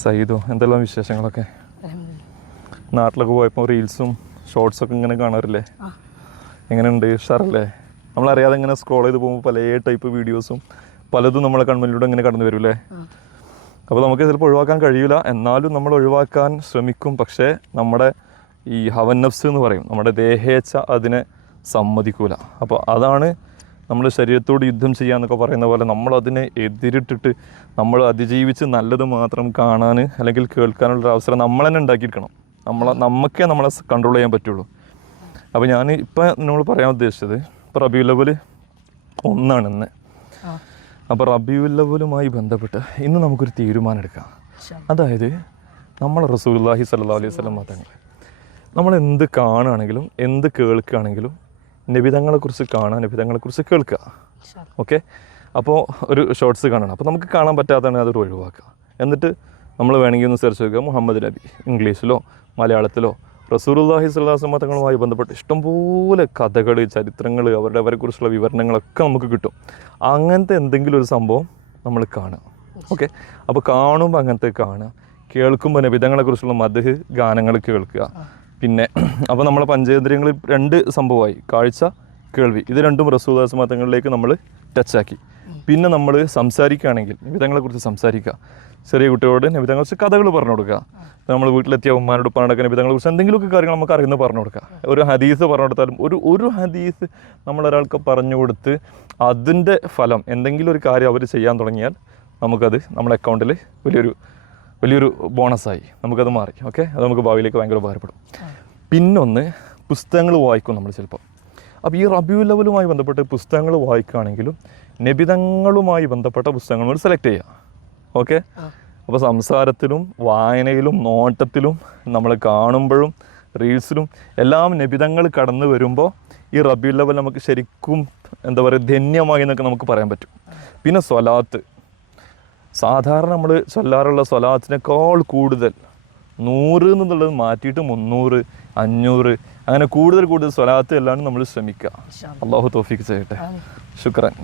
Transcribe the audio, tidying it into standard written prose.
സയ്യിദോ, എന്തെല്ലാം വിശേഷങ്ങളൊക്കെ? നാട്ടിലൊക്കെ പോയപ്പോൾ റീൽസും ഷോർട്സൊക്കെ ഇങ്ങനെ കാണാറില്ലേ? എങ്ങനെയുണ്ട്? ഉഷാറല്ലേ? നമ്മളറിയാതെ ഇങ്ങനെ സ്ക്രോൾ ചെയ്ത് പോകുമ്പോൾ പല ടൈപ്പ് വീഡിയോസും പലതും നമ്മളെ കൺമുന്നിലൂടെ ഇങ്ങനെ കടന്നു വരില്ലേ? അപ്പോൾ നമുക്ക് ചിലപ്പോൾ ഒഴിവാക്കാൻ കഴിയില്ല, എന്നാലും നമ്മൾ ഒഴിവാക്കാൻ ശ്രമിക്കും. പക്ഷേ നമ്മുടെ ഈ ഹവൻ നഫ്സ് എന്ന് പറയും, നമ്മുടെ ദേഹേച്ഛ അതിനെ സമ്മതിക്കൂല. അപ്പോൾ അതാണ് നമ്മൾ ശരീരത്തോട് യുദ്ധം ചെയ്യാന്നൊക്കെ പറയുന്ന പോലെ നമ്മളതിനെ എതിരിട്ടിട്ട് നമ്മൾ അതിജീവിച്ച് നല്ലത് മാത്രം കാണാൻ അല്ലെങ്കിൽ കേൾക്കാനുള്ളൊരു അവസരം നമ്മൾ തന്നെ ഉണ്ടാക്കിയിരിക്കണം. നമുക്കേ നമ്മളെ കൺട്രോൾ ചെയ്യാൻ പറ്റുള്ളൂ. അപ്പോൾ ഞാൻ ഇപ്പം നമ്മൾ പറയാൻ ഉദ്ദേശിച്ചത്, ഇപ്പോൾ റബീഉൽ അവ്വൽ 1 ഇന്ന്. അപ്പോൾ റബീഉൽ അവ്വലുമായി ബന്ധപ്പെട്ട് ഇന്ന് നമുക്കൊരു തീരുമാനം എടുക്കാം. അതായത് നമ്മൾ റസൂലുള്ളാഹി സ്വല്ലല്ലാഹു അലൈഹി വസല്ലം തങ്ങൾ നമ്മൾ എന്ത് കാണുകയാണെങ്കിലും എന്ത് കേൾക്കുകയാണെങ്കിലും നബിതങ്ങളെക്കുറിച്ച് കാണുക, നബിതങ്ങളെക്കുറിച്ച് കേൾക്കുക. ഓക്കെ, അപ്പോൾ ഒരു ഷോർട്സ് കാണണം, അപ്പോൾ നമുക്ക് കാണാൻ പറ്റാത്തതാണ് അതൊരു ഒഴിവാക്കുക. എന്നിട്ട് നമ്മൾ വേണമെങ്കിൽ ഒന്ന് സെർച്ച് ചെയ്യുക, മുഹമ്മദ് നബി ഇംഗ്ലീഷിലോ മലയാളത്തിലോ റസൂലുള്ളാഹി സ്വല്ലല്ലാഹു അലൈഹി വസല്ലം തങ്ങളുമായി ബന്ധപ്പെട്ട് ഇഷ്ടംപോലെ കഥകൾ, ചരിത്രങ്ങൾ, അവരെക്കുറിച്ചുള്ള വിവരണങ്ങളൊക്കെ നമുക്ക് കിട്ടും. അങ്ങനത്തെ എന്തെങ്കിലും ഒരു സംഭവം നമ്മൾ കാണുക. ഓക്കെ, അപ്പോൾ കാണുമ്പോൾ അങ്ങനത്തെ കാണുക, കേൾക്കുമ്പോൾ നബിതങ്ങളെക്കുറിച്ചുള്ള മദ്ഹ് ഗാനങ്ങൾ കേൾക്കുക. പിന്നെ അപ്പോൾ നമ്മളെ പഞ്ചേന്ദ്രിയങ്ങളിൽ 2 സംഭവമായി, കാഴ്ച, കേൾവി. ഇത് രണ്ടും റസൂലുള്ളാഹി സ്വല്ലല്ലാഹു അലൈഹി വസല്ലം തങ്ങളിലേക്ക് നമ്മൾ ടച്ചാക്കി. പിന്നെ നമ്മൾ സംസാരിക്കുകയാണെങ്കിൽ നബിതങ്ങളെക്കുറിച്ച് സംസാരിക്കുക. ചെറിയ കുട്ടികളോട് നബിതങ്ങളെക്കുറിച്ച് കഥകൾ പറഞ്ഞു കൊടുക്കുക. നമ്മൾ വീട്ടിലെത്തിയ ഉമ്മാനോട് പറഞ്ഞെടുക്കുക, നബിതങ്ങളെക്കുറിച്ച് എന്തെങ്കിലുമൊക്കെ കാര്യങ്ങൾ നമുക്ക് അറിയുന്നത് പറഞ്ഞു കൊടുക്കുക. ഒരു ഹദീസ് പറഞ്ഞു കൊടുത്താലും ഒരു ഹദീസ് നമ്മളൊരാൾക്ക് പറഞ്ഞു കൊടുത്ത് അതിൻ്റെ ഫലം എന്തെങ്കിലും ഒരു കാര്യം അവർ ചെയ്യാൻ തുടങ്ങിയാൽ നമുക്കത് നമ്മുടെ അക്കൗണ്ടിൽ വലിയൊരു ബോണസായി നമുക്കത് മാറി. ഓക്കെ, അത് നമുക്ക് ഭാവിയിലേക്ക് ഭയങ്കര ഉപകാരപ്പെടും. പിന്നൊന്ന്, പുസ്തകങ്ങൾ വായിക്കും നമ്മൾ ചിലപ്പോൾ. അപ്പോൾ ഈ റബീഉൽ അവ്വലുമായി ബന്ധപ്പെട്ട് പുസ്തകങ്ങൾ വായിക്കുകയാണെങ്കിലും നബിതങ്ങളുമായി ബന്ധപ്പെട്ട പുസ്തകങ്ങൾ നമ്മൾ സെലക്ട് ചെയ്യുക. ഓക്കെ, അപ്പോൾ സംസാരത്തിലും വായനയിലും നോട്ടത്തിലും നമ്മൾ കാണുമ്പോഴും റീൽസിലും എല്ലാം നബിതങ്ങൾ കടന്നു വരുമ്പോൾ ഈ റബീഉൽ അവ്വൽ നമുക്ക് ശരിക്കും എന്താ പറയുക, ധന്യമായി എന്നൊക്കെ നമുക്ക് പറയാൻ പറ്റും. പിന്നെ സ്വലാത്ത്, സാധാരണ നമ്മൾ ചൊല്ലാറുള്ള സ്വലാത്തിനേക്കാൾ കൂടുതൽ 100 എന്നുള്ളത് മാറ്റിയിട്ട് 300, 500 അങ്ങനെ കൂടുതൽ സ്വലാത്ത് എല്ലാവരും നമ്മൾ ശ്രമിക്കുക. അള്ളാഹു തൗഫീഖ് ചെയ്യട്ടെ. ശുക്രാൻ.